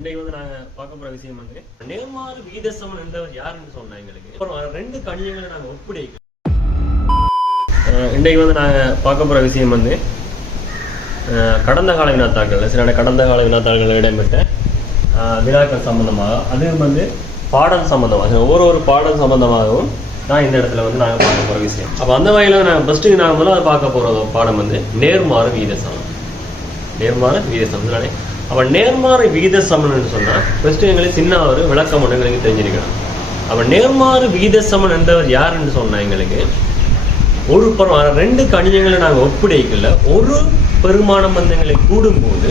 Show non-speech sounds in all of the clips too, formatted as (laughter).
இன்னைக்கு வந்து நாங்க பார்க்க போற விஷயம் வந்து நேர்மாறு வீதசமன் என்றவர் யாருன்னு சொன்னா எங்களுக்கு? அப்புறம் ரெண்டு கணியங்களை நாங்க ஒப்புடைக்க இன்றைக்கு வந்து நாங்க பார்க்க போற விஷயம் வந்து கடந்த கால வினாத்தாக்கள் சில கடந்த கால வினாத்தாள்கள் இடம்பெற்ற அஹ், வினாக்கள் சம்பந்தமாக அதுவும் வந்து பாடம் சம்பந்தமாக ஒவ்வொரு ஒரு பாடம் சம்பந்தமாகவும் நான் இந்த இடத்துல வந்து நாங்க பார்க்க போற விஷயம். அப்ப அந்த வகையில நாங்கள் ஃபஸ்ட்டு நாங்கள் முதல்ல பார்க்க போகிற பாடம் வந்து நேர்மாறு வீதசமன். நேர்மாறு விகித சமன் தானே அவன் நேர்மாறு விகித சமன் சொன்னா ஃபஸ்ட்டு எங்களுக்கு சின்ன ஒரு விளக்கம் ஒன்று எங்களுக்கு தெரிஞ்சிருக்கணும். அவன் நேர்மாறு விகித சமன் என்றவர் யாருன்னு சொன்னா எங்களுக்கு? ஒரு பருவம் ரெண்டு கணிதங்களை நாங்கள் ஒப்பிடைக்கல. ஒரு பெருமானம் வந்து எங்களுக்கு கூடும்போது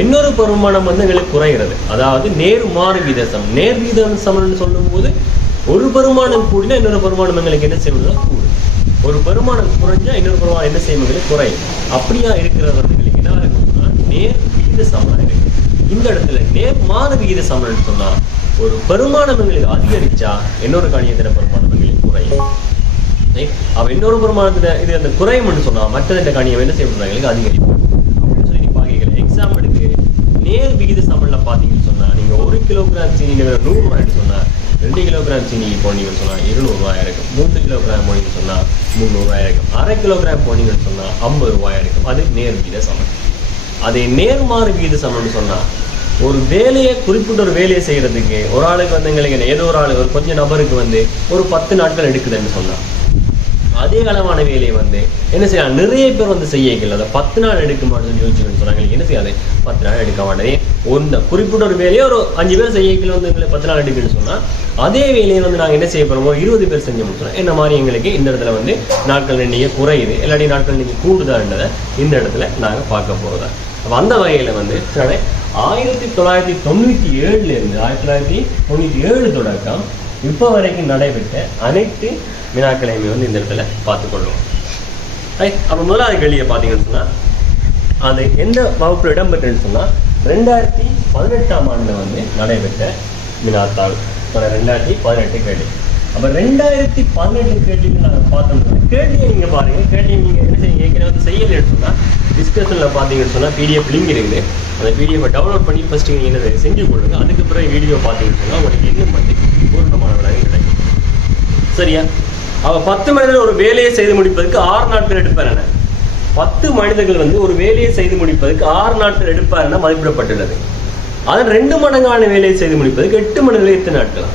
இன்னொரு பெருமானம் வந்து எங்களுக்கு குறைகிறது. அதாவது நேர்மாறு வீத சமன். நேர் விகித சமன் சொல்லும்போது ஒரு பெருமானம் கூடினா இன்னொரு பெருமானம் எங்களுக்கு என்ன செய்யணும்னா கூடும். ஒரு பெருமானம் குறைஞ்சா இன்னொரு பெருமானம் என்ன செய்யும்? எங்களுக்கு குறையும். அப்படியா இருக்கிறது வந்து எங்களுக்கு என்ன இருக்கும்னா நேர் விகித சமனம் இருக்கு இந்த இடத்துல நேர்மாத விகித சமனம் சொன்னா ஒரு பெருமானம் எங்களுக்கு அதிகரிச்சா இன்னொரு கணியத்தின பெருமானம் எங்களுக்கு குறையும். அவ இன்னொரு பெருமானத்துல இது அந்த குறையும்னு சொன்னா மற்ற இந்த கணியம் என்ன செய்ய எங்களுக்கு அதிகரிக்கும். அப்படின்னு சொல்லி நீ பாக்கல எக்ஸாம்பிளுக்கு நேர் விகித சமன்ல பாத்தீங்கன்னு சொன்னா நீங்க ஒரு கிலோகிராம் சீனி நூறு ரூபாய்னு சொன்னா ரெண்டு கிலோகிராம் சீனி போனீங்கன்னு சொன்னா இருநூறு இருக்கும் மூன்று கிலோகிராம் போனீங்கன்னு சொன்னா முந்நூறு இருக்கும் அரை கிலோகிராம் போனீங்கன்னு சொன்னா ஐம்பது ரூபாய் இருக்கும் அது நேர் விகித சமன் அதை நேர்மாறு விகித சமம்னு சொன்னா ஒரு வேலையை குறிப்பிட்ட ஒரு வேலையை செய்யறதுக்கு ஒரு ஆளுக்கு வந்து எங்களுக்கு என்ன, ஏதோ ஒரு ஆளு ஒரு கொஞ்சம் நபருக்கு வந்து ஒரு பத்து நாட்கள் எடுக்குதுன்னு சொன்னா அதே அளவான வேலையை வந்து என்ன செய்யலாம்? நிறைய பேர் வந்து செய்யல அதை பத்து நாள் எடுக்க மாட்டேன்னு யோசிச்சுன்னு சொன்னாங்க என்ன செய்யாது? பத்து நாள் எடுக்க மாட்டேன். ஒன்று குறிப்பிட்ட ஒரு வேலையை ஒரு அஞ்சு பேர் செய்யல வந்து எங்களை பத்து நாள் எடுக்குன்னு சொன்னா அதே வேலையை வந்து நாங்கள் என்ன செய்ய போறோமோ இருபது பேர் செஞ்சு முடிச்சோம் என்ன மாதிரி எங்களுக்கு இந்த இடத்துல வந்து நாட்கள் எண்ணிக்கை குறையுது. இல்லாட்டி நாட்கள் எண்ணிக்கை கூடுதான்றதை இந்த இடத்துல நாங்கள் பார்க்க போறதா வந்த அந்த வகையில வந்து ஆயிரத்தி தொள்ளாயிரத்தி தொண்ணூத்தி ஏழுல இருந்து ஆயிரத்தி தொள்ளாயிரத்தி தொண்ணூத்தி ஏழு தொடக்கம் இப்போ வரைக்கும் நடைபெற்ற அனைத்து வினாக்களையுமே வந்து இந்த இடத்துல பார்த்துக்கொள்வோம் ரைட் அப்போ முதலாவது கேள்வியை பார்த்தீங்கன்னு சொன்னா அது எந்த வகுப்பில் இடம்பெற்றுன்னு சொன்னா ரெண்டாயிரத்தி பதினெட்டாம் ஆண்டுல வந்து நடைபெற்ற வினாத்தாள். ரெண்டாயிரத்தி பதினெட்டு கேள்வி. அப்ப ரெண்டாயிரத்தி பன்னெண்டு கேள்விக்கு நாங்கள் பார்த்தோம்னா கேள்வியை நீங்க பாருங்க. கேள்வி நீங்க என்ன செய்யுங்க ஏற்கனவே வந்து செய்யலைன்னு சொன்னா டிஸ்கஷன்ல பார்த்தீங்கன்னு சொன்னா பிடிஎஃப் லிங்க் இருக்குது. அந்த பிடிஎஃப் டவுன்லோட் பண்ணி ஃபர்ஸ்ட் நீங்க என்ன செஞ்சு கொடுங்க. அதுக்கு பிறகு வீடியோ பார்த்தீங்கன்னு சொன்னா உங்களுக்கு இன்னும் வந்து பூர்ணமான விடைகள் கிடைக்கும். சரியா? அவ பத்து மனிதர்கள் ஒரு வேலையை செய்து முடிப்பதற்கு ஆறு நாட்கள் எடுப்பார் என பத்து மனிதர்கள் வந்து ஒரு வேலையை செய்து முடிப்பதற்கு ஆறு நாட்கள் எடுப்பார் என மதிப்பிடப்பட்டுள்ளது. அதன் ரெண்டு மடங்கான வேலையை செய்து முடிப்பதற்கு எட்டு மனிதர்கள் எத்தனை நாட்கள்?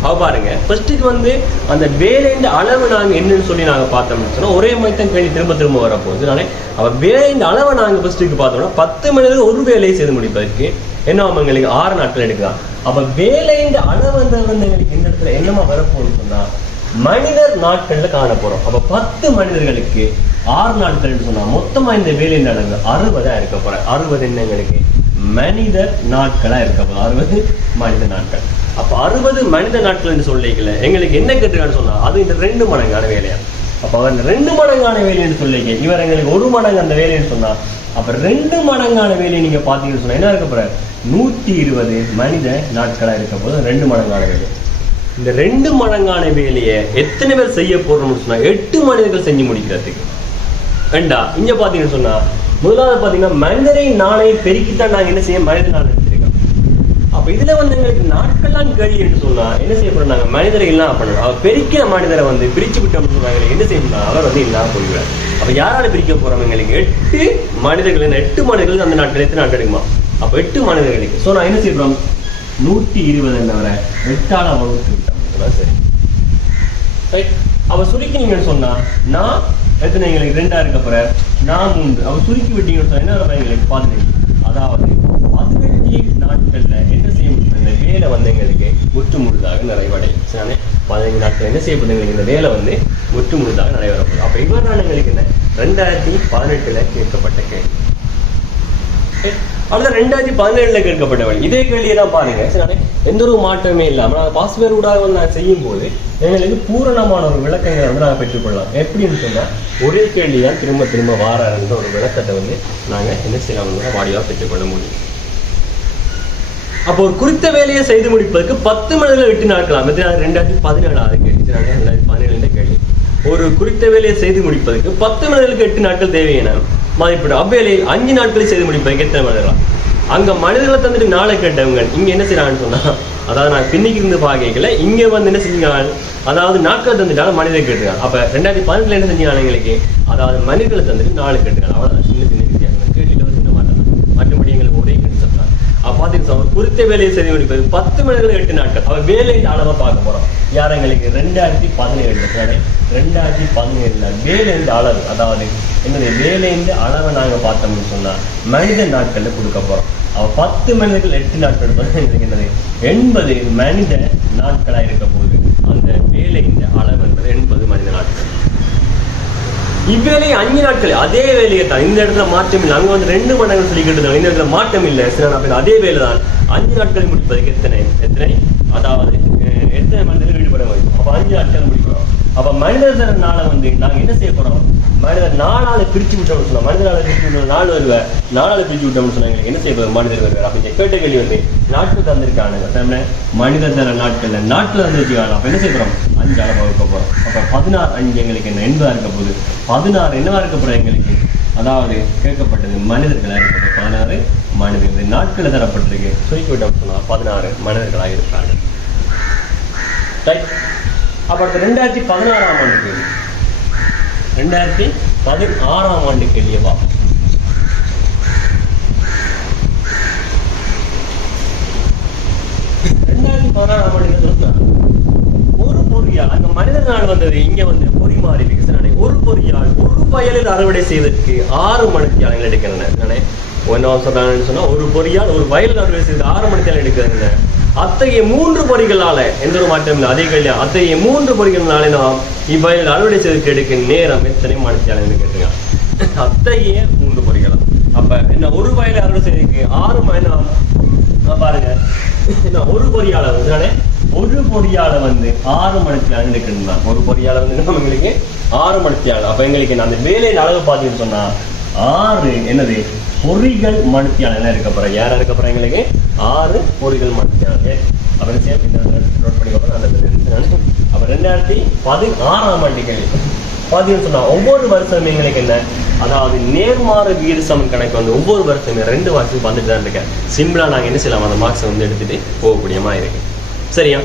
அவ பாருங்க ஃபர்ஸ்ட்டுக்கு வந்து அந்த வேலையின் அளவு நாங்க என்னன்னு சொல்லி நாங்க பார்த்தோம்னு சொன்னால் ஒரே மாதிரி தான் கேள்வி திரும்ப திரும்ப வரப்போகுது. அதனால அவ வேலையின் அளவை நாங்க ஃபர்ஸ்ட்டுக்கு பார்த்தோம்னா பத்து மனிதர்கள் ஒரு வேலையை செய்து முடிப்பதற்கு என்ன ஆகும் எங்களுக்கு ஆறு நாட்கள் எடுக்கலாம் அப்ப வேலையின் அளவு வந்து வந்து எங்களுக்கு இந்த இடத்துல என்னமா வரப்போகுதுன்னு சொன்னா மனிதர் நாட்கள்ல காண போகிறோம் அப்ப பத்து மனிதர்களுக்கு ஆறு நாட்கள் சொன்னா மொத்தமா இந்த வேலையின் அளவு அறுபதா இருக்க போகிறேன் அறுபது என்ன எங்களுக்கு? மனிதர் நாட்களா இருக்க போகிறோம் அறுபது மனித நாட்கள். அப்ப அறுபது மனித நாட்கள் என்று சொல்லிக்கல. எங்களுக்கு என்ன கேட்டுருக்கான்னு சொன்னா அது இந்த ரெண்டு மடங்கான வேலையா அப்ப அவர் இந்த ரெண்டு மடங்கான வேலைன்னு சொல்லிக்க இவர் எங்களுக்கு ஒரு மடங்கு அந்த வேலைன்னு சொன்னா அப்ப ரெண்டு மடங்கான வேலையை நீங்க பாத்தீங்கன்னு சொன்னா என்ன இருக்க போற நூத்தி இருபது மனித நாட்களா இருக்க போது ரெண்டு மடங்கான வேலை இந்த ரெண்டு மடங்கான வேலையை எத்தனை பேர் செய்ய போறோம்னு சொன்னா எட்டு மனிதர்கள் செஞ்சு முடிக்கிறதுக்கு. வேண்டா இங்க பாத்தீங்கன்னு சொன்னா முதலாவது பாத்தீங்கன்னா மனிதரை நாளை பெருக்கித்தான் நாங்க என்ன செய்ய மனித நாள் அப்ப இதுல வந்து எங்களுக்கு நாட்கள்லாம் கேள்வி என்று சொன்னா என்ன செய்ய போறாங்க மனிதரை இல்லாம பண்ணணும் அவர் பெருக்கிற மனிதரை வந்து பிரிச்சு விட்டோம்னு சொன்னாங்க என்ன செய்ய முடியும் அவர் வந்து இல்லாம போயிடுவார். அப்ப யாரால பிரிக்க போறோம் எங்களுக்கு? எட்டு மனிதர்கள் எட்டு மனிதர்கள் அந்த நாட்கள் எத்தனை நாட்கள் எடுக்குமா அப்ப எட்டு மனிதர்களுக்கு. சோ நான் என்ன செய்யறோம் நூத்தி இருபது என்னவரை எட்டால வகுத்து விட்டோம். சரி. ரைட் அவ சுருக்கினீங்கன்னு சொன்னா நான் எத்தனை எங்களுக்கு? ரெண்டா இருக்க போற நான் மூன்று. அவ சுருக்கி விட்டீங்கன்னு சொன்னா என்ன எங்களுக்கு? பதினெட்டு அதாவது பதினெட்டு நாட்கள்ல என்ன செய்ய முடியும் இந்த வேலை வந்து எங்களுக்கு முற்று முழுதாக நிறைவடையும் சரிதானே பதினைஞ்சு நாட்கள் என்ன செய்யப்படுது எங்களுக்கு இந்த வேலை வந்து முற்று முழுதாக நடைபெறப்படும் அப்ப இவர் என்ன? ரெண்டாயிரத்தி பதினெட்டுல கேட்கப்பட்ட கேள்வி. அடுத்த ரெண்டாயிரத்தி பதினேழுல கேட்கப்பட்ட வழி. இதே கேள்வியை தான் பாருங்க. சரிதானே எந்த ஒரு மாற்றமே இல்லாம நாங்கள் பாஸ்வேர் ஊடாக வந்து நான் செய்யும் போது எங்களுக்கு பூரணமான ஒரு விளக்கங்களை வந்து நாங்கள் பெற்றுக்கொள்ளலாம். எப்படின்னு சொன்னா ஒரே கேள்வி தான் திரும்ப திரும்ப வாரன்ற ஒரு விளக்கத்தை வந்து நாங்க என்ன செய்யலாம் வாடியாக பெற்றுக்கொள்ள முடியும். அப்போ ஒரு குறித்த வேலையை செய்து முடிப்பதற்கு பத்து மனிதர்கள் எட்டு நாட்களாம் எத்தனை? ரெண்டாயிரத்தி பதினேழாவது கேள்வி. ரெண்டாயிரத்தி பதினேழு கேள்வி. ஒரு குறித்த வேலையை செய்து முடிப்பதற்கு பத்து மனிதர்களுக்கு எட்டு நாட்கள் தேவை என மதிப்பிடும். அஞ்சு நாட்களில் செய்து முடிப்பதற்கு எத்தனை மனிதர்களா? அங்க மனிதர்களை தந்துட்டு நாளை கேட்டவங்க இங்க என்ன செய்யறாங்கன்னு சொன்னா அதாவது நான் பின்னிக்கு இருந்து பாக்கல இங்க வந்து என்ன செஞ்சாங்க? அதாவது நாட்கள் தந்துட்டாலும் மனிதர்கள் கேட்டுருக்காங்க. அப்ப ரெண்டாயிரத்தி பதினெட்டுல என்ன செஞ்சாங்க எங்களுக்கு அதாவது மனிதர்களை தந்துட்டு நாளை கேட்டுருக்காங்க. அவ்வளவுதான் சின்ன சின்ன வித்தியாசம் கேட்டுல சின்ன மாட்டாங்க மற்றபடி எங்களுக்கு ஒரே கணிசம் பாத்தீங்கன்னா அவர் குறித்த வேலையை செய்து முடிப்பது பத்து மணிகள் எட்டு நாட்கள். அவர் வேலை அளவை பார்க்க போறோம். யார் எங்களுக்கு? ரெண்டாயிரத்தி பதினேழு சாரி ரெண்டாயிரத்தி பதினேழுல வேலைந்து அளவு அதாவது என்னது வேலைந்து அளவை நாங்க பார்த்தோம்னு சொன்னா மனித நாட்கள்ல கொடுக்க போறோம். அவ பத்து மனிதர்கள் எட்டு நாட்கள் எங்களுக்கு என்னது எண்பது மனித நாட்களா இருக்க போகுது அந்த வேலையின் அளவு என்பது எண்பது மனித நாட்கள். இவ்வேலை அஞ்சு நாட்கள் அதே வேலையை தான். இந்த இடத்துல மாற்றம் இல்லை. அங்க வந்து ரெண்டு மடங்கு சொல்லிக்கிட்டு இருந்தாங்க இந்த இடத்துல மாற்றம் இல்லை. சில நாட்கள் அதே வேலை தான். அஞ்சு நாட்கள் முடிப்பதற்கு எத்தனை? எத்தனை? அதாவது எத்தனை மனிதர்கள் ஈடுபட வேண்டும்? அப்ப அஞ்சு நாட்கள் முடிக்கிறோம் அப்ப மனிதர் நாளை வந்து நாங்க என்ன செய்ய போறோம்? மனிதர் நாளால பிரிச்சு விட்டோம்னு சொன்னா மனிதனால பிரிச்சு விட்டோம் நாள் வருவ. நாளால பிரிச்சு விட்டோம்னு சொன்னாங்க என்ன செய்ய போறோம்? மனிதர் வருவார். அப்ப கேட்ட கேள்வி வந்து நாட்கள் தந்திருக்கானுங்க மனிதர் தர நாட்கள்ல நாட்கள் தந்திருக்காங்க அப்ப என்ன செய்ய போறோம்? அஞ்சு அளவு போறோம். அப்ப பதினாறு அஞ்சு எங்களுக்கு என்ன எண்பதா இருக்க போகுது. பதினாறு என்னவா இருக்க போறோம் எங்களுக்கு? அதாவது கேட்கப்பட்டது மனிதர்களாக இருக்க பதினாறு மனிதர்கள் நாட்கள் தரப்பட்டிருக்கு. சுருக்கி விட்டோம் சொன்னா பதினாறு மனிதர்களாக இருப்பாங்க ரைட் அப்ப அடுத்து ரெண்டாயிரத்தி பதினாறாம் ஆண்டு கேள்வி. ரெண்டாயிரத்தி பதினாறாம் ஆண்டு கேள்வியவா ரெண்டாயிரத்தி பதினாறாம் ஆண்டு சொன்னா ஒரு பொறியால் அங்க மனிதர் நாள் வந்தது இங்க வந்து பொறி மாறி விகசனே ஒரு பொறியால் ஒரு வயலில் அறுவடை செய்வதற்கு ஆறு மணித்தியாலங்கள் எடுக்கின்றன நானே என்ன சொல்றாங்கன்னு சொன்னா ஒரு பொறியால் ஒரு வயலில் அறுவடை செய்து ஆறு மணிக்கு எடுக்கிறாங்க அத்தகைய மூன்று பொறிகளால எந்த ஒரு மாற்றம் இல்லை. அதே கேள்வி அத்தகைய மூன்று பொறிகளாலே நாம் இவ்வயலில் அறுவடை செய்து எடுக்கும் நேரம் எத்தனை மணித்தியாலம் கேட்டுங்க அத்தகைய மூன்று பொறிகளா அப்ப என்ன ஒரு வயலில் அறுவடை செய்யறதுக்கு ஆறு மணி பாருங்க. என்ன ஒரு பொறியாளர் வந்து ஒரு பொறியால வந்து ஆறு மணித்தியாலம் எடுக்கணும் ஒரு பொறியால வந்து நம்ம எங்களுக்கு ஆறு மணித்தியாலம் அப்ப எங்களுக்கு என்ன, அந்த வேலையின் அளவு பார்த்தீங்கன்னு சொன்னா ஆறு என்னது பொறிகள் மணித்தியாலம் இருக்க போறேன் யாரா இருக்க போறேன் எங்களுக்கு? ஆறு பொறிகள் மணித்தியாலம் அப்ப என்ன செய்ய நோட் பண்ணிக்கோங்க நல்லது அப்ப ரெண்டாயிரத்தி பதினாறாம் ஆண்டு கேள்வி. பாத்தீங்கன்னு சொன்னா ஒவ்வொரு வருஷம் எங்களுக்கு என்ன? அதாவது நேர்மாறு வீடு சமன் கணக்கு வந்து ஒவ்வொரு வருஷமே ரெண்டு வருஷம் வந்துட்டு தான் இருக்கேன். சிம்பிளா நாங்க என்ன செய்யலாம்? அந்த மார்க்ஸை வந்து எடுத்துட்டு போகக்கூடியமா இருக்கு. சரியா?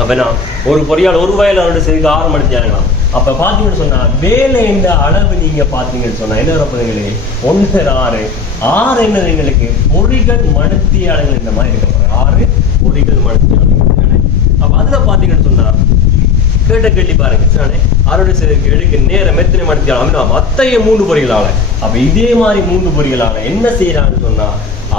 அப்போ நான் ஒரு பொறியால் ஒரு வயல் அவரோட செய்து ஆறு மணி தேரலாம் அப்ப பாத்தீங்கன்னு சொன்னா வேலை இந்த அளவு நீங்க பாத்தீங்கன்னு சொன்னா என்ன வரப்போதுங்களே ஒன்று ஆறு ஆறு என்ன எங்களுக்கு? பொறிகள் மணத்தியாளங்கள் இந்த மாதிரி இருக்க போறாங்க. ஆறு பொறிகள் மணத்தியாளங்கள் அப்ப அதுல பாத்தீங்கன்னு சொன்னா கேட்ட கேள்வி பாருங்க. சரிதானே? அறுவடை செய்வதற்கு எடுக்க நேரம் எத்தனை மணிக்கு அத்தைய மூன்று பொறிகளால. அப்ப இதே மாதிரி மூன்று பொறிகளால என்ன செய்யறான்னு சொன்னா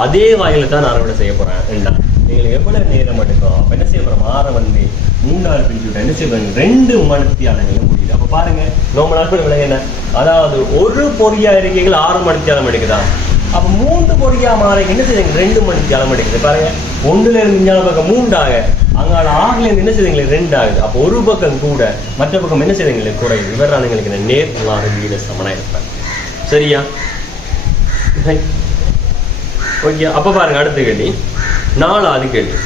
அதே வாயில தான் நான் அறுவடை செய்ய போறேன். ஏண்டா? எங்களுக்கு எவ்வளவு நேரம் எடுக்கும் அப்ப என்ன செய்ய போறோம்? ஆறை வந்து மூணாறு பிரிஞ்சு என்ன செய்ய ரெண்டு மணித்தியாலங்களும் முடியுது. அப்ப பாருங்க நோமலாக விலை என்ன? அதாவது ஒரு பொறியா இருக்கைகள் ஆறு மணித்தியாலம் எடுக்குதா? அப்போ மூன்று பொறியா மாலை என்ன செய்யுங்க ரெண்டு மணிக்கு ஜலம் எடுக்குது. பாருங்க. ஒன்றுல இருந்து இஞ்சால பக்கம் மூண்டாக அங்கால ஆறுல இருந்து என்ன செய்யுங்களே ரெண்டு ஆகுது அப்போ ஒரு பக்கம் கூட மற்ற பக்கம் என்ன செய்யுங்களே குறையுது. இவர் எங்களுக்கு இந்த நேர்லாக வீடு சமனாக இருப்பார் சரியா? ஓகே. அப்போ பாருங்க அடுத்த கேள்வி. நாலாவது கேள்வி.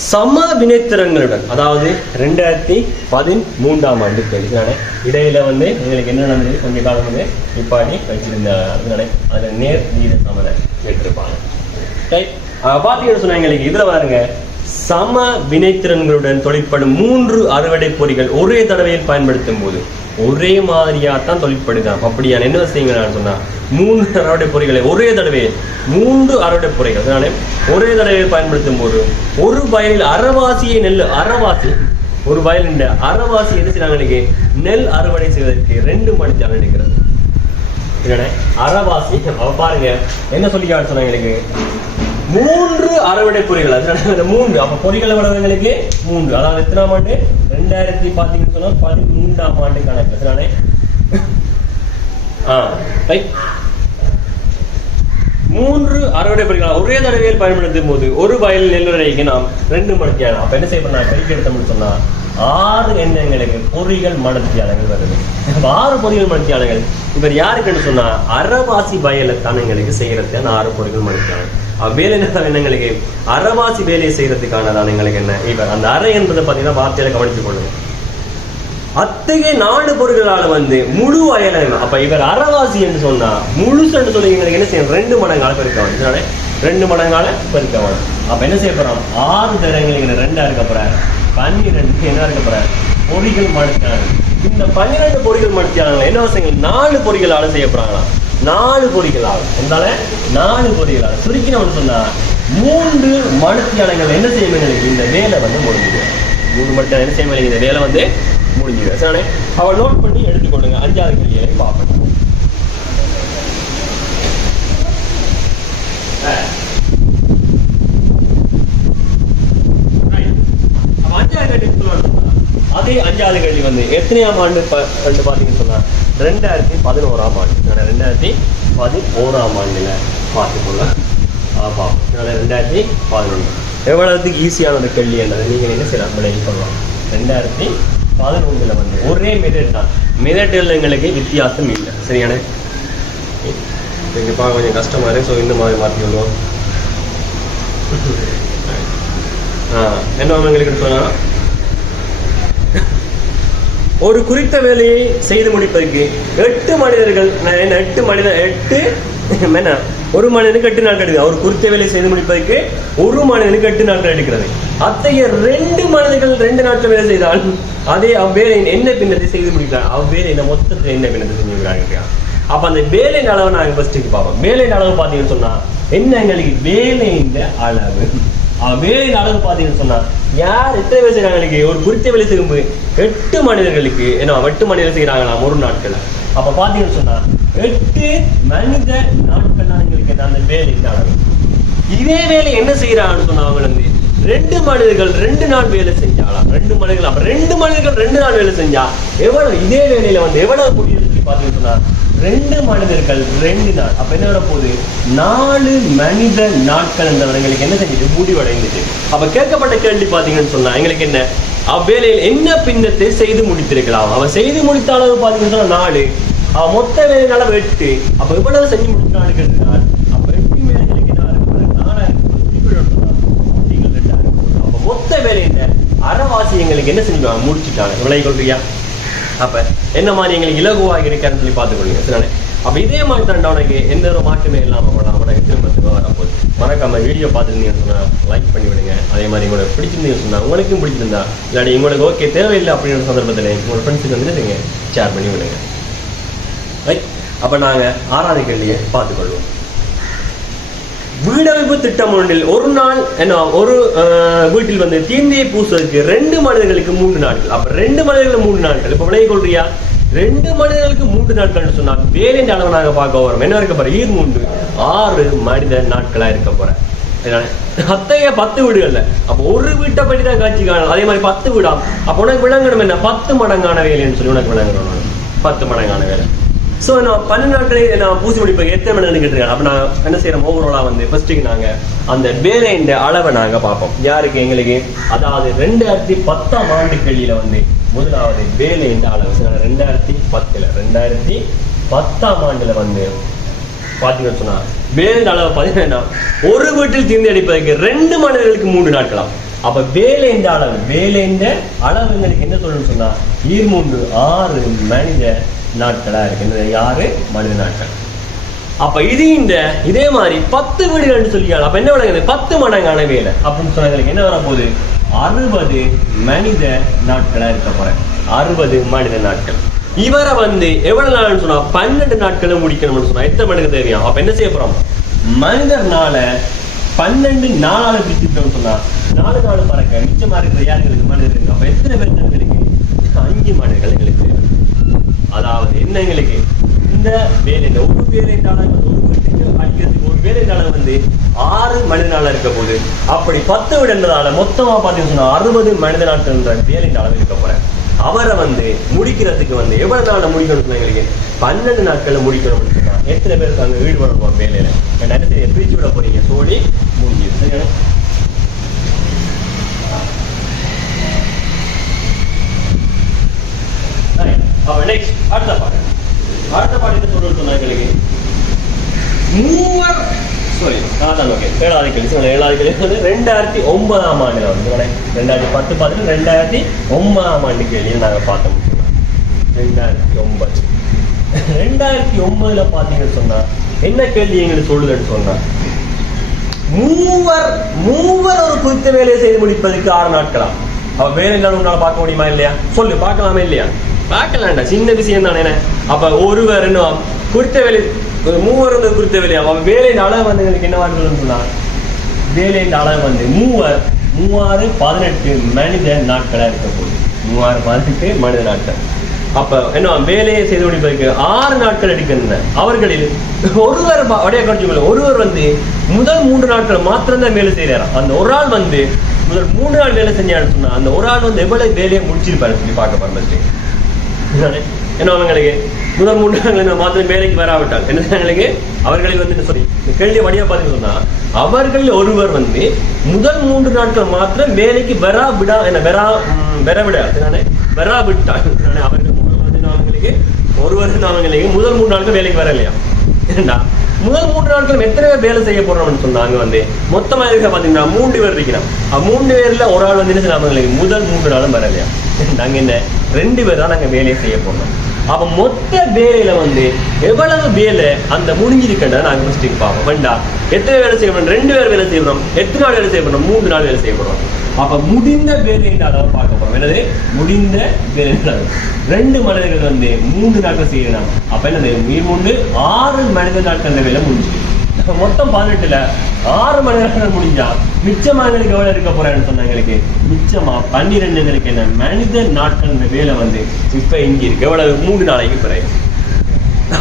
சம வினைத்திறன்களுடன் அதாவது ரெண்டாயிரத்தி பதிமூன்றாம் ஆண்டு கேள்வி இடையில வந்து எங்களுக்கு என்ன நடந்தது? கொஞ்ச காலம் வந்து நிப்பாட்டி வச்சிருந்த அதனால அதுல நேர் வீத சமனை கேட்டிருப்பாங்க ரைட் பாத்தீங்கன்னு சொன்னா எங்களுக்கு இதுல பாருங்க. சம வினைத்திறன்களுடன் தொழிற்படும் மூன்று அறுவடை பொறிகள் ஒரே தடவையில் பயன்படுத்தும் போது ஒரே மாதிரியா தான் தொழிற்படுதான் அப்படியா என்ன செய்யுங்கன்னு சொன்னா மூன்று அறுவடை பொறிகளை ஒரே தடவை மூன்று அறுவடை பொறிகள். அதனால ஒரே தடவை பயன்படுத்தும் போது ஒரு வயலில் அறவாசியை நெல் அறவாசி ஒரு வயல் அறவாசி எது செய்யறாங்க நெல் அறுவடை செய்வதற்கு ரெண்டு மணி நேரம் அறவாசி? அவ பாருங்க என்ன சொல்லிக்கான்னு சொன்னாங்க எனக்கு? மூன்று அறுவடை பொறிகள். அதனால மூன்று அப்ப பொறிகள் எவ்வளவுங்களுக்கு மூன்று. அதாவது எத்தனாம் ஆண்டு? ரெண்டாயிரத்தி பாத்தீங்கன்னு சொன்னா பதிமூன்றாம் ஆண்டு கணக்கு. அதனால ரைட் மூன்று அறுவடை பொறிகள் ஒரே தடவையில் பயன்படுத்தும் போது ஒரு வயல் நெல்லுரைக்கு நாம் ரெண்டு மணித்தியாலம் அப்ப என்ன செய்ய பண்ணா பெருக்கி எடுத்தோம்னு சொன்னா ஆறு எண்ணங்களுக்கு பொறிகள் மணத்தியாலங்கள் வருது. ஆறு பொறிகள் மணத்தியாலங்கள் இவர் யாருக்குன்னு சொன்னா அறவாசி வயல தானங்களுக்கு எங்களுக்கு ஆறு பொறிகள் மணத்தியாலம் வேலை நேரம் எண்ணங்களுக்கு? அறவாசி வேலையை செய்யறதுக்கான தானங்களுக்கு என்ன? இவர் அந்த அறை என்பதை பார்த்தீங்கன்னா வார்த்தையில கவனித்துக் கொள்ளுங்க அத்தகைய நாடு பொருள்களால வந்து முழு அயலன் அப்ப இவர் அறவாசி என்று சொன்னா முழுசு சொல்லி எங்களுக்கு என்ன செய்யணும்? ரெண்டு மடங்கால பெருக்க வேணும் இதனால ரெண்டு மடங்கால பெருக்க வேணும் அப்ப என்ன செய்ய போறோம்? ஆறு தரங்களுக்கு ரெண்டா இருக்க போற பன்னிரெண்டு என்ன இருக்க போற பொறிகள் மடுத்தாங்க இந்த பன்னிரெண்டு பொறிகள் மடுத்தாங்க என்ன செய்யுங்க நாலு பொறிகளால செய்ய போறாங்களாம் நாலு பொறிகளால். எந்தால நாலு பொறிகளால். சுருக்கினவன் நம்ம சொன்னா மூன்று மனுத்தியாளங்கள் என்ன செய்ய எங்களுக்கு இந்த வேலை வந்து முடிஞ்சிடும் மூணு மணி என்ன செய்ய இந்த வேலை வந்து முடிஞ்சிடும் சரிதானே அவள் நோட் பண்ணி எடுத்துக்கொள்ளுங்க. அஞ்சாவது கேள்வியை பார்ப்போம். அதே அஞ்சாவது கேள்வி வந்து எத்தனையாம் ஆண்டு ப- வந்து பாத்தீங்கன்னு சொன்னா ரெண்டாயிரத்தி பதினோராம் ஆண்டு. நான் ரெண்டாயிரத்தி பதினோராம் ஆண்டுல பார்த்துக்கொள்ள ஆமா நான் ரெண்டாயிரத்தி பதினொன்று. எவ்வளவுக்கு ஈஸியான கேள்வி என்றதை நீங்க என்ன சில அம்பளை சொல்லலாம் ரெண்டாயிரத்தி பதினொன்றுல வந்து ஒரே மெதட் தான். மெதட்டில் எங்களுக்கு வித்தியாசம் இல்லை. சரியான? கண்டிப்பாக கொஞ்சம் கஷ்டமா இருக்கு ஸோ இந்த மாதிரி மாற்றி சொல்லுவோம் ஆ என்ன எங்களுக்கு சொன்னா? ஒரு குறித்த வேலையை செய்து முடிப்பதற்கு எட்டு மனிதர்கள் எட்டு மனிதர் எட்டு என்ன ஒரு மனிதனுக்கு எட்டு நாட்கள் எடுக்குது அவர் குறித்த வேலை செய்து முடிப்பதற்கு ஒரு மனிதனுக்கு எட்டு நாட்கள் எடுக்கிறது அத்தகைய ரெண்டு மனிதர்கள் ரெண்டு நாட்கள் வேலை செய்தால் அதே அவ்வேலை என்ன பின்னத்தை செய்து முடிக்கிறார் அவ்வேலை என்ன? மொத்தத்தில் என்ன பின்னத்தை செஞ்சு அப்ப அந்த வேலையின் அளவை நாங்கள் ஃபர்ஸ்ட்டுக்கு பார்ப்போம். வேலையின் அளவு பார்த்தீங்கன்னு சொன்னா என்ன எங்களுக்கு? வேலையின் அளவு. வேலையின் அளவு பார்த்தீங்கன்னு சொன்னா யார் எத்தனை பேர் செய்யறாங்க ஒரு குறித்த வேலை செய்யும்போது எட்டு மனிதர்களுக்கு என்ன எட்டு மனிதர் செய்யறாங்களாம் ஒரு நாட்கள் அப்ப பாத்தீங்கன்னு சொன்னா எட்டு மனித நாட்கள் எங்களுக்கு அந்த வேலையின் இதே வேலை என்ன செய்யறாங்கன்னு சொன்னா அவங்க ரெண்டு மனிதர்கள் ரெண்டு நாள் வேலை செஞ்சாலாம் ரெண்டு மனிதர்கள் அப்ப ரெண்டு மனிதர்கள் ரெண்டு நாள் வேலை செஞ்சா எவ்வளவு இதே வேலையில வந்து எவ்வளவு முடியுதுன்னு பாத்தீங்கன்னா சொன்னா ரெண்டு மனிதர்கள் ரெண்டு நாள். அப்ப என்ன வர போகுது? நாலு மனித நாட்கள் என்றவர் எங்களுக்கு என்ன செஞ்சுட்டு முடிவடைந்தது. அப்ப கேட்கப்பட்ட கேள்வி பாத்தீங்கன்னு சொன்னா எங்களுக்கு என்ன? அவ்வேளையில் என்ன பின்னத்தை செய்து முடித்திருக்கலாம்? அவன் செய்து முடித்த அளவு பாத்தீங்கன்னா சொன்னா நாலு. மொத்த வேலையின் வெட்டு அப்ப இவ்வளவு செஞ்சு முடிச்சான்னு கேட்டுனார் அப்ப எட்டு வேலைகளுக்கு இப்படி அப்ப மொத்த வேலை என்ன அறவாசி எங்களுக்கு என்ன செஞ்சுருவாங்க முடிச்சுட்டாங்க விலை கொள்றியா அப்ப என்ன மாதிரி எங்களுக்கு இலகுவாக இருக்கான்னு சொல்லி பார்த்துக்கொள்ளுங்க அப்ப இதே மாதிரி தான் உனக்கு எந்த ஒரு மாற்றமே இல்லாம போலாம் உனக்கு திரும்ப திரும்ப வரப்போகுது மறக்காம வீடியோ பார்த்துருந்தீங்கன்னு சொன்னா லைக் பண்ணி விடுங்க அதே மாதிரி உங்களுக்கு பிடிச்சிருந்தீங்கன்னு சொன்னா உங்களுக்கும் பிடிச்சிருந்தா இல்லாட்டி உங்களுக்கு ஓகே தேவையில்லை அப்படின்ற சந்தர்ப்பத்தில் உங்களோட ஃப்ரெண்ட்ஸுக்கு வந்து நீங்க ஷேர் பண்ணி விடுங்க அப்ப நாங்க ஆறாவது கேள்வியை பார்த்துக்கொள்வோம். வீடமைப்பு திட்டம் ஒன்றில் ஒரு நாள் என்ன ஒரு அஹ், வீட்டில் வந்து தீந்தையை பூசுவதற்கு ரெண்டு மனிதர்களுக்கு மூன்று நாட்கள். அப்ப ரெண்டு மனிதர்களுக்கு மூன்று நாட்கள். இப்ப விளைய கொள்றியா? ரெண்டு மனிதர்களுக்கு மூன்று நாட்கள் சொன்னா வேலையின் அளவு நாங்க பார்க்க வரோம். என்ன இருக்க போற? ஈர் மூன்று. ஆறு மனித நாட்களா இருக்க போறேன் இதனால அத்தகைய பத்து வீடுகள்ல அப்ப ஒரு வீட்டை பற்றி தான் காட்சி காணும் அதே மாதிரி பத்து வீடாம். அப்ப உனக்கு விளங்கணும் என்ன? பத்து மடங்கான வேலைன்னு சொல்லி உனக்கு விளங்கணும். பத்து மடங்கான வேலை. ஸோ நான் பன்னெண்டு நாட்களே நான் பூசி முடிப்பேன். எத்தனை மணி நேரம் கேட்டிருக்கேன் அப்போ நான் என்ன செய்யறோம் ஓவராலாக வந்து ஃபர்ஸ்ட்டுக்கு நாங்கள் அந்த வேலையின் அளவை நாங்கள் பார்ப்போம். யாருக்கு? எங்களுக்கு. அதாவது ரெண்டாயிரத்தி பத்தாம் ஆண்டு கேள்வியில வந்து முதலாவது வேலையின் அளவு. ரெண்டாயிரத்தி பத்தில் ரெண்டாயிரத்தி பத்தாம் ஆண்டில் வந்து பார்த்தீங்கன்னு சொன்னால் வேலையின் அளவு பார்த்தீங்கன்னா ஒரு வீட்டில் தீர்ந்து அடிப்பதற்கு ரெண்டு மனிதர்களுக்கு மூன்று நாட்களாம். அப்ப வேலைந்த அளவு வேலைந்த அளவு எங்களுக்கு என்ன சொல்லணும்னு சொன்னா ஈர் மூன்று ஆறு மனித நாட்களா இருக்கு இந்த யாரு? மனித நாட்கள். அப்ப இது இந்த இதே மாதிரி பத்து வீடுகள்னு சொல்லிக்கலாம் அப்ப என்ன விளங்குது? பத்து மடங்கான வேலை அப்படின்னு சொன்னதுக்கு என்ன வர போகுது அறுபது மனித நாட்களா இருக்க போறேன். அறுபது மனித நாட்கள். இவரை வந்து எவ்வளவு நாள்னு சொன்னா பன்னெண்டு நாட்களை முடிக்கணும்னு சொன்னா எத்தனை மணிக்கு தெரியும்? அப்ப என்ன செய்ய போறோம்? மனிதர்னால பன்னெண்டு நாளால பிரிச்சுட்டோம்னு சொன்னா நாலு நாள் பறக்க மிச்சமா இருக்கிற யாருக்கு மனிதர்கள். அப்ப எத்தனை பேர் எங்களுக்கு அஞ்சு மனிதர்கள் எங்களுக்கு தேவை. அதாவது என்ன எங்களுக்கு? இந்த வேலை ஒரு வேலை நாளாக வந்து ஒரு குறிப்பிட்ட அடிக்கிறதுக்கு ஒரு வேலை நாளாக வந்து ஆறு மனித நாளா இருக்க போது அப்படி பத்து விடன்றதால மொத்தமா பாத்தீங்கன்னா சொன்னா அறுபது மனித நாட்கள் வேலை நாளாக இருக்க போறேன். அவரை வந்து முடிக்கிறதுக்கு வந்து எவ்வளவு நாள் முடிக்கணும் எங்களுக்கு? பன்னெண்டு நாட்கள்ல முடிக்கணும் எத்தனை பேருக்கு அங்க ஈடுபட போறோம் வேலையில ரெண்டாயிரத்தி பிரிச்சு விட போறீங்க சோழி? முடிஞ்சு அப்ப next அடுத்த பாட்டு. அடுத்த பாட்டு சொன்னா எங்களுக்கு மூவர். சாரி அதான் ஓகே ஏழாவது கேள்வி. சொல்ல ஏழாவது கேள்வி வந்து ரெண்டாயிரத்தி ஒன்பதாம் ஆண்டுல வந்து ரெண்டாயிரத்தி பத்து பார்த்துட்டு ரெண்டாயிரத்தி ஒன்பதாம் ஆண்டு கேள்வியை நாங்க பார்த்த முடியும் ரெண்டாயிரத்தி ஒன்பது. ரெண்டாயிரத்தி ஒன்பதுல பாத்தீங்கன்னு சொன்னா என்ன கேள்வி எங்களுக்கு சொல்லுதுன்னு சொன்னா? மூவர். மூவர் ஒரு குறித்த வேலையை செய்து முடிப்பதற்கு ஆறு நாட்களா? அவ வேலை நாள் உன்னால பார்க்க முடியுமா இல்லையா? சொல்லு பார்க்கலாமா இல்லையா? பார்க்கலாம்டா சின்ன விஷயம் தானே என்ன? அப்ப ஒருவர் குறித்த வேலை மூவர் குறித்த வேலை அவன் வேலையின் அளவு வந்து எனக்கு என்ன வாங்கணும்னு சொன்னா வேலையின் அளவு வந்து மூவர் மூவாறு பதினெட்டு மனித நாட்களா இருக்க போகுது மூவாறு பதினெட்டு மனித நாட்கள் அப்ப என்ன வேலையை செய்து முடிப்பதற்கு ஆறு நாட்கள் எடுக்கின்றன அவர்களில் ஒருவர் அப்படியே கொஞ்சம் ஒருவர் வந்து முதல் மூன்று நாட்கள் மாத்திரம்தான் வேலை செய்யறாரு அந்த ஒரு ஆள் வந்து முதல் மூணு நாள் வேலை செஞ்சான்னு சொன்னா அந்த ஒரு ஆள் வந்து எவ்வளவு வேலையை முடிச்சிருப்பாரு சொல்லி பார்க்க போறோம் என்ன அவங்களுக்கு? முதல் மூன்று நாங்கள் மாத்திரம் வேலைக்கு வராவிட்டால். என்ன அவங்களுக்கு அவர்களை வந்து சொல்லி. கேள்வி வழியா பாத்தீங்கன்னா சொன்னா அவர்கள் ஒருவர் வந்து முதல் மூன்று நாட்கள் மாத்திரம் வேலைக்கு வரா விடா என்ன வரா வர விட வரா விட்டால் அவர்கள் அவங்களுக்கு ஒருவர் அவங்களுக்கு முதல் மூன்று நாட்கள் வேலைக்கு வரலையா? ஏண்டா? முதல் மூன்று நாட்கள் எத்தனை பேர் வேலை செய்ய போறோம்னு சொன்னாங்க வந்து மொத்தமா இருக்க பாத்தீங்கன்னா மூன்று பேர் இருக்கிறான் மூன்று பேர்ல ஒரு ஆள் வந்து என்ன செய்யலாம் அவங்களுக்கு? முதல் மூன்று நாளும் வரலையா? நாங்க என்ன? ரெண்டு பேர் தான் நாங்க வேலையை செய்ய போகிறோம் அப்ப மொத்த வேலையில வந்து எவ்வளவு வேலை அந்த முடிஞ்சிருக்கேன் நாங்க ஃபஸ்ட்டு பார்ப்போம். வேண்டா எத்தனை வேலை செய்ய போறோம்? ரெண்டு பேர் வேலை செய்யணும் எத்தனை நாள் வேலை செய்ய போறோம்? மூன்று நாள் வேலை செய்ய போறோம். அப்ப முடிந்த வேலை அளவு பார்க்க போகிறோம் என்னது? முடிந்த வேலை ரெண்டு மனிதர்கள் வந்து மூன்று நாட்கள் செய்யணும் அப்ப என்னது? மீ- மூன்று ஆறு மனித நாட்கள் வேலை முடிஞ்சிருக்கு. மொத்தம் பதினெட்டுல ஆறு மணி நேரம் முடிஞ்சா மிச்சமானங்களுக்கு எவ்வளவு இருக்க போறேன்னு சொன்னாங்களுக்கு மிச்சமா பன்னிரெண்டுங்களுக்கு என்ன மனித நாட்கள் இந்த வேலை வந்து இப்ப இங்க இருக்கு எவ்வளவு? மூணு நாளைக்கு பிறகு.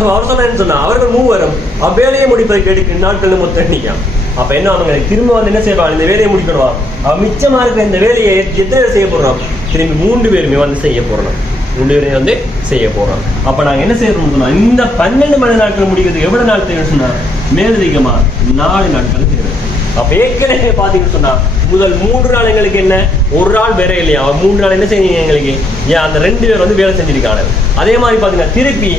அவர் சொன்னா சொன்னா அவர்கள் மூவரும் அவ்வேலையை முடிப்பதற்கு எடுக்க நாட்கள் மொத்தம் எண்ணிக்கா அப்ப என்ன அவங்க திரும்ப வந்து என்ன செய்வாங்க இந்த வேலையை முடிக்கணும்? அவ மிச்சமா இருக்கிற இந்த வேலையை எத்தனை செய்ய போடுறோம் திரும்பி மூன்று பேருமே வந்து செய்ய போறோம். மூன்று பேரையும் வந்து செய்ய போறோம் அப்ப நாங்க என்ன செய்யறோம்னு சொன்னா இந்த பன்னெண்டு மணி நாட்கள் முடிக்கிறதுக்கு எவ்வளவு நாள் தேவை சொன்னா மேலதிகமா நாலு நாட்கள் தேவை. அப்ப ஏற்கனவே பாத்தீங்கன்னு சொன்னா முதல் மூன்று நாள் எங்களுக்கு என்ன? ஒரு நாள் வேற இல்லையா? மூன்று நாள் என்ன செய்யுங்க எங்களுக்கு? ஏன் அந்த ரெண்டு பேர் வந்து வேலை செஞ்சிருக்காங்க. அதே மாதிரி பாத்தீங்கன்னா திருப்பி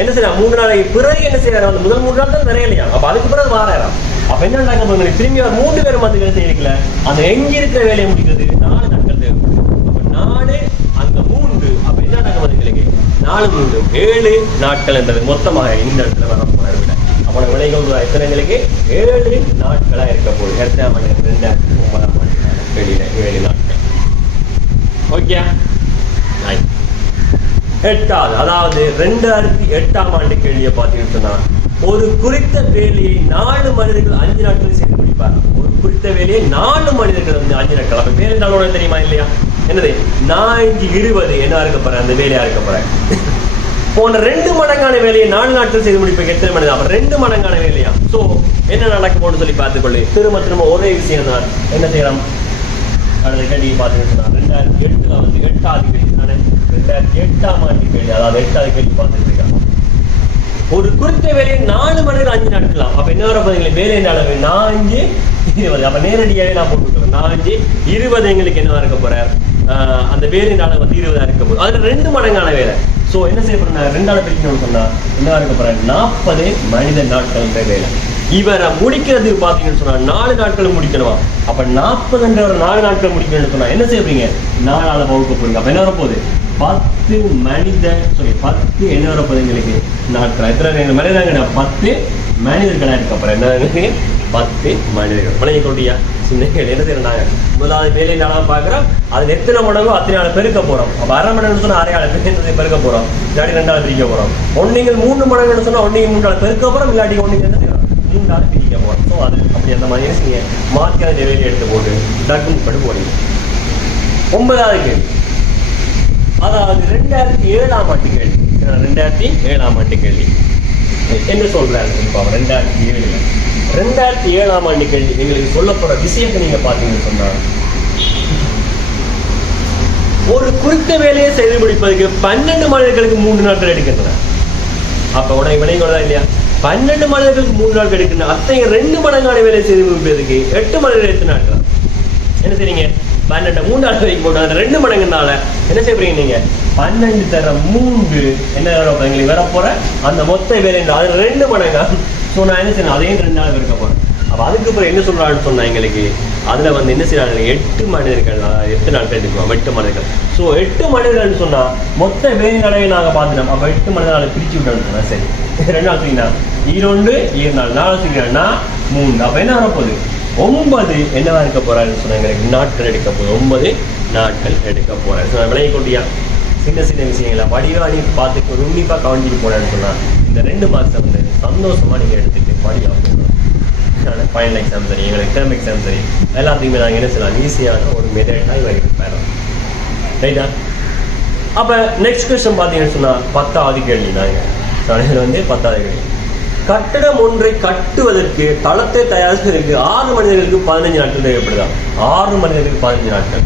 என்ன செய்யலாம் மூன்று நாளைக்கு பிறகு என்ன செய்யறாரு? அந்த முதல் மூன்று நாள் தான் வேற இல்லையா? அப்ப அதுக்கு பிறகு மாறாராம் அப்ப என்ன நடக்க திரும்பி அவர் மூன்று பேரும் வந்து வேலை செய்யல அந்த எங்க இருக்கிற வேலையை முடிக்கிறது நாலு நாட்கள் தேவைப்படுது அப்ப நாலு அந்த மூன்று அப்ப என்ன நாலு மூன்று ஏழு நாட்கள் என்றது மொத்தமாக இந்த இடத்துல வர போறாரு விட. அப்போ விலைகள் எத்தனைகளுக்கு ஏழு நாட்களா இருக்க போகுது. எத்தனாம் ஆண்டு ரெண்டாயிரத்தி ஒன்பதாம் ஆண்டு வெளியில ஏழு நாட்கள். ஓகே? எட்டாவது அதாவது ரெண்டாயிரத்தி எட்டாம் ஆண்டு கேள்வியை பார்த்தீங்கன்னு ஒரு குறித்த வேலையை நாலு மனிதர்கள் அஞ்சு நாட்களில் செய்து முடிப்பார் ஒரு குறித்த வேலையை நாலு மனிதர்கள் வந்து அஞ்சு நாட்கள். அப்ப வேலை நாளோட தெரியுமா இல்லையா? என்னது? நான்கு இருபது. என்ன இருக்க போறேன் அந்த வேலையா இருக்க போறேன் போன்ற ரெண்டு மடங்கான வேலையை நாலு நாட்கள் செய்து முடிப்பேன். எத்தனை மணி அப்ப ரெண்டு மடங்கான வேலையா? சோ என்ன நடக்குமோன்னு சொல்லி பார்த்துக்கொள்ளு. திரும்ப திரும்ப ஒரே விஷயம் தான். என்ன செய்யலாம்? அடுத்த கேள்வி பார்த்துக்கிட்டு ரெண்டாயிரத்தி எட்டுல வந்து எட்டாவது கேள்வி தானே ரெண்டாயிரத்தி எட்டாம் ஆண்டு கேள்வி. அதாவது எட்டாவது கேள்வி பார்த்துட்டு இருக்காங்க ஒரு குறித்த வேலையை நாலு மணி நேரம் அஞ்சு நாட்களாம். அப்ப என்ன வர வேலை என்ன அளவு? நான்கு இருபது. அப்ப நேரடியாவே நான் போட்டு நான் அஞ்சு இருபது எங்களுக்கு என்ன இருக்க போறேன் அந்த வேலையினால வந்து இருபதாயிரம் இருக்க போது அதுல ரெண்டு மடங்கான வேலை. சோ என்ன செய்ய போறேன் ரெண்டாவது பிரிக்கணும்னு சொன்னா என்ன இருக்க போறேன் நாற்பது மனித நாட்கள் வேலை. இவரை முடிக்கிறது பாத்தீங்கன்னு சொன்னா நாலு நாட்கள் முடிக்கணுமா? அப்ப நாற்பதுன்ற ஒரு நாலு நாட்கள் முடிக்கணும்னு சொன்னா என்ன செய்வீங்க நாலால வகுக்க போறீங்க. அப்ப என்ன வரப்போகுது போகுது? பத்து மனித சாரி பத்து என்ன வரப்போகுது எங்களுக்கு நாட்கள். எத்தனை மனிதர்கள்? பத்து மனிதர்களா இருக்க போறேன் என்ன பத்து மனிதர்கள் பழைய கொண்டியா சின்ன என்ன செய்யறாங்க முதலாவது வேலை நாளாக பார்க்குறோம். அது எத்தனை மடங்கோ அத்தனை நாள் பெருக்க போறோம். அப்போ அரை மடங்கு சொன்னால் அரை ஆள் பெருக்க பெருக்க போறோம். இல்லாட்டி ரெண்டாவது பிரிக்க போறோம். ஒன்னைங்கள் மூணு மடங்குன்னு சொன்னால் ஒன்னைக்கு மூணு நாள் பெருக்க போகிறோம் இல்லாட்டி ஒன்னைக்கு என்ன செய்யறோம்? மூணு நாள் பிரிக்க போகிறோம் ஸோ அது அப்படி அந்த மாதிரி நீங்க மாற்றி நிலையில் எடுத்து போட்டு டக்குன்னு பட்டு போடுங்க ஒன்பதாவது கேள்வி. அதாவது ரெண்டாயிரத்தி ஏழாம் ஆண்டு கேள்வி. ரெண்டாயிரத்தி ஏழாம் ஆண்டு கேள்வி. என்ன சொல்றாரு? ரெண்டாயிரத்தி ஏழுல. ரெண்டாயிரத்தி ஏழாம் ஆண்டு எங்களுக்கு சொல்லப்படுற விஷயத்தை நீங்க பாத்தீங்கன்னு சொன்னா ஒரு குறித்த வேலையை செய்து முடிப்பதற்கு பன்னெண்டு மனிதர்களுக்கு மூன்று நாட்கள் எடுக்கின்றன. அப்ப உடனே வினைகளா இல்லையா? பன்னெண்டு மனிதர்களுக்கு மூன்று நாட்கள் எடுக்கின்றன அத்தகைய ரெண்டு மடங்கான வேலையை செய்து முடிப்பதற்கு எட்டு மனிதர்கள் எடுத்து நாட்கள். என்ன செய்றீங்க? பன்னெண்டு மூணு நாள் வரைக்கும் போட்டு அந்த ரெண்டு மடங்குனால என்ன செய்றீங்க நீங்க? பன்னெண்டு தர மூன்று என்ன வேற எங்களுக்கு வர போற அந்த மொத்த வேலை அதுல ரெண்டு மடங்கா ஸோ நான் என்ன செய்யணும்? அதையும் ரெண்டு நாள் இருக்க போகிறேன் அப்போ அதுக்கப்புறம் என்ன சொல்கிறான்னு சொன்னால் எங்களுக்கு? அதில் வந்து என்ன செய்யறாங்க? எட்டு மனிதர்கள் எட்டு எட்டு பேர் எடுத்துக்குவோம் எட்டு மனிதர்கள். ஸோ எட்டு மனிதர்கள்னு சொன்னால் மொத்த வேலை நடையை பார்த்துட்டோம். அப்போ எட்டு மனிதர்களை பிரிச்சு விட்டோம்னு சொன்னா சரி. (laughs) ரெண்டு நாள் சொன்னீங்கன்னா ஈரோண்டு ஈர நாள். நாலு சொல்லிக்கிறேன்னா மூணு. அப்போ என்ன வரப்போகுது? ஒன்பது என்னவா இருக்க போறாருன்னு சொன்னாங்க எங்களுக்கு நாட்கள் எடுக்க போகுது. ஒன்பது நாட்கள் எடுக்க போறாரு. சொன்னா விளைய கொட்டியா சின்ன சின்ன விஷயங்களை? வடிவாடி நீ பார்த்து உன்னிப்பா கவனிச்சுட்டு போனேன்னு சொன்னா இந்த ரெண்டு மாசம் வந்து சந்தோஷமா நீங்க எடுத்துட்டு படியா போகணும். ஃபைனல் எக்ஸாம் சரி எங்களுக்கு டேர்ம் எக்ஸாம் சரி எல்லாத்தையுமே நாங்கள் என்ன செய்யலாம்? ஈஸியான ஒரு மெத்தடாக இவங்க இருப்பேன் ரைட்டா அப்போ நெக்ஸ்ட் கொஸ்டின் பார்த்தீங்கன்னு சொன்னால் பத்தாவது கேள்வி நாங்கள் சடையில் வந்து பத்தாவது கேள்வி. கட்டடம் ஒன்றை கட்டுவதற்கு தளத்தை தயாரிப்பதற்கு ஆறு மனிதர்களுக்கு பதினஞ்சு நாட்கள் தேவைப்படுதா? ஆறு மனிதர்களுக்கு பதினஞ்சு நாட்கள்.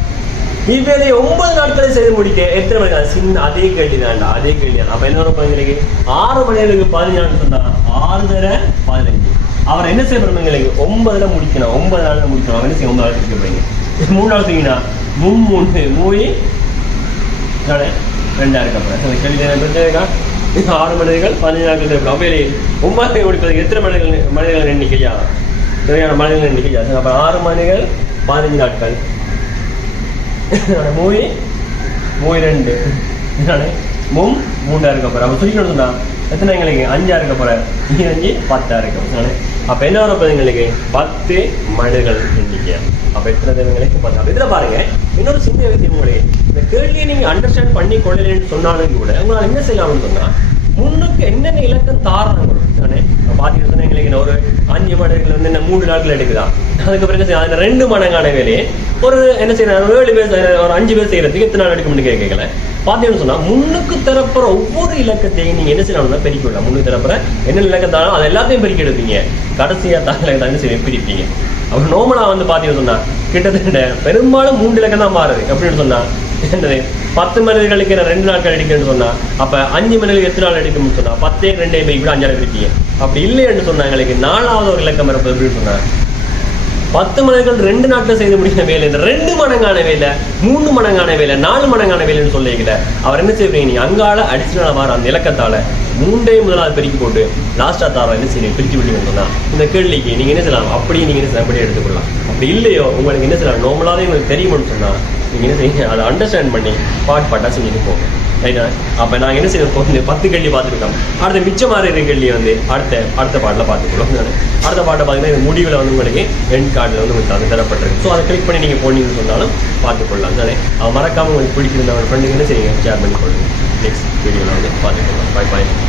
இவ்வேளை ஒன்பது நாட்களை செய்து முடிக்க எத்தனை மணி நேரம்? சின்ன அதே கேள்வி தான்டா அதே கேள்வி தான். அப்ப என்ன வரும் பதினஞ்சு ஆறு மணி மணிகளுக்கு பதினஞ்சு நாட்கள் சொன்னா ஆறு தர பதினஞ்சு. அவர் என்ன செய்ய போறோம் எங்களுக்கு ஒன்பதுல முடிக்கணும். ஒன்பது நாள்ல முடிக்கணும். அவங்க என்ன செய்ய ஒன்பது நாள் முடிக்க போறீங்க? மூணு நாள் செய்யணும் மூணு மூணு. மூவி நாளே ரெண்டாயிரம் அப்புறம். கேள்வி என்ன ஆறு மனிதர்கள் பதினஞ்சு நாட்கள் தேவைப்படும். அப்போ ஒன்பது முடிப்பதற்கு எத்தனை மனிதர்கள் மனிதர்கள் எண்ணிக்கையா? தேவையான மனிதர்கள் எண்ணிக்கையா? அப்ப ஆறு மனிதர்கள் பதினஞ்சு நாட்கள். மூவி மூவி ரெண்டு மும் மூம் மூண்டா இருக்க போகிறேன் அப்ப சொல்லிக்கணும் சொன்னா எத்தனை எங்களுக்கு அஞ்சா இருக்க போகிறேன் நீ அஞ்சு பத்தா இருக்க போற அப்ப என்ன வரப்போ எங்களுக்கு பத்து மனிதர்கள் எண்ணிக்கை அப்ப எத்தனை தேவங்களுக்கு பத்து அப்ப இதுல பாருங்க இன்னொரு சின்ன விஷயம் உங்களுக்கு இந்த கேள்வியை நீங்க அண்டர்ஸ்டாண்ட் பண்ணி கொள்ளலன்னு சொன்னாலும் கூட உங்களால் என்ன செய்யலாம்னு சொன்னா முன்னுக்கு என்னென்ன இலக்கம் தாராங்க தானே பாத்தீங்கன்னா எங்களுக்கு ஒரு அஞ்சு மடங்குல வந்து என்ன மூணு நாட்கள் எடுக்குதா அதுக்கு பிறகு சரி, அதுல ரெண்டு மடங்கான வேலையை ஒரு என்ன செய்யறாங்க ஏழு பேர் ஒரு அஞ்சு பேர் செய்யறதுக்கு எத்தனை நாள் எடுக்கும்னு கேட்கல பாத்தீங்கன்னு சொன்னா முன்னுக்கு தரப்புற ஒவ்வொரு இலக்கத்தையும் நீங்க என்ன செய்யணும்னா பெருக்கி விடலாம் முன்னுக்கு தரப்புற என்ன இலக்கத்தாலும் அது எல்லாத்தையும் பெருக்கி எடுப்பீங்க. கடைசியா தான் இலக்கத்தை என்ன செய்வீங்க பிரிப்பீங்க. அப்ப நோமலா வந்து பாத்தீங்கன்னு சொன்னா கிட்டத்தட்ட பெரும்பாலும் மூன்று இலக்கம் தான் மாறுது. அப்படின்னு சொன்னா என்னது? பத்து மனிதர்களுக்கு நான் ரெண்டு நாட்கள் அடிக்கணும்னு சொன்னா அப்ப அஞ்சு மனிதர்களுக்கு எத்தனை நாள் அடிக்கும்னு சொன்னா பத்தே ரெண்டே போய் இப்படி அஞ்சாறு இருக்கீங்க அப்படி இல்லைன்னு சொன்னா எங்களுக்கு நாலாவது ஒரு இலக்கம் இருப்பது அப்படின்னு சொன்னா பத்து மனிதர்கள் ரெண்டு நாட்கள் செய்து முடிக்கிற வேலை இந்த ரெண்டு மடங்கான வேலை மூணு மடங்கான வேலை நாலு மடங்கான வேலைன்னு சொல்லிக்கல அவர் என்ன செய்வீங்க நீ அங்கால அடிஷனலாக வர அந்த இலக்கத்தால மூன்றே முதலாவது பெருக்கி போட்டு லாஸ்டா தாரா என்ன செய்யணும் பிரிச்சு விட்டீங்கன்னு சொன்னா இந்த கேள்விக்கு நீங்க என்ன செய்யலாம்? அப்படியே நீங்க என்ன செய்யலாம்? அப்படியே எடுத்துக்கொள்ளலாம். அப்படி இல்லையோ உங்களுக்கு என்ன செய்யலாம்? நார்மலாவே உங்களுக்கு தெரியும்னு சொன்னா நீங்கள் செய்யுங்க? அதை அண்டர்ஸ்டாண்ட் பண்ணி பாட் பாட்டாக செஞ்சுட்டு போங்க. ரைட்டா அப்போ நான் என்ன செய்யறோம் இந்த பத்து கேள்வி பார்த்துருக்கோம் அடுத்த மிச்சமாக இருக்கிற கேள்வி வந்து அடுத்த அடுத்த பாட்டில் பார்த்துக்கலாம் அடுத்த பாட்டை பார்த்தீங்கன்னா இது முடிவில் வந்து உங்களுக்கு என் கார்டில் வந்து உங்களுக்கு அது தரப்பட்டிருக்கு. ஸோ அதை கிளிக் பண்ணி நீங்கள் போனீங்கன்னு சொன்னாலும் பார்த்துக்கொள்ளலாம். தானே அவன் மறக்காமல் உங்களுக்கு பிடிச்சிருந்த ஒரு ஃப்ரெண்டுக்கு என்ன செய்யுங்க? ஷேர் பண்ணி கொடுங்க நெக்ஸ்ட் வீடியோவில் வந்து பார்த்துக்கலாம். பாய் பாய்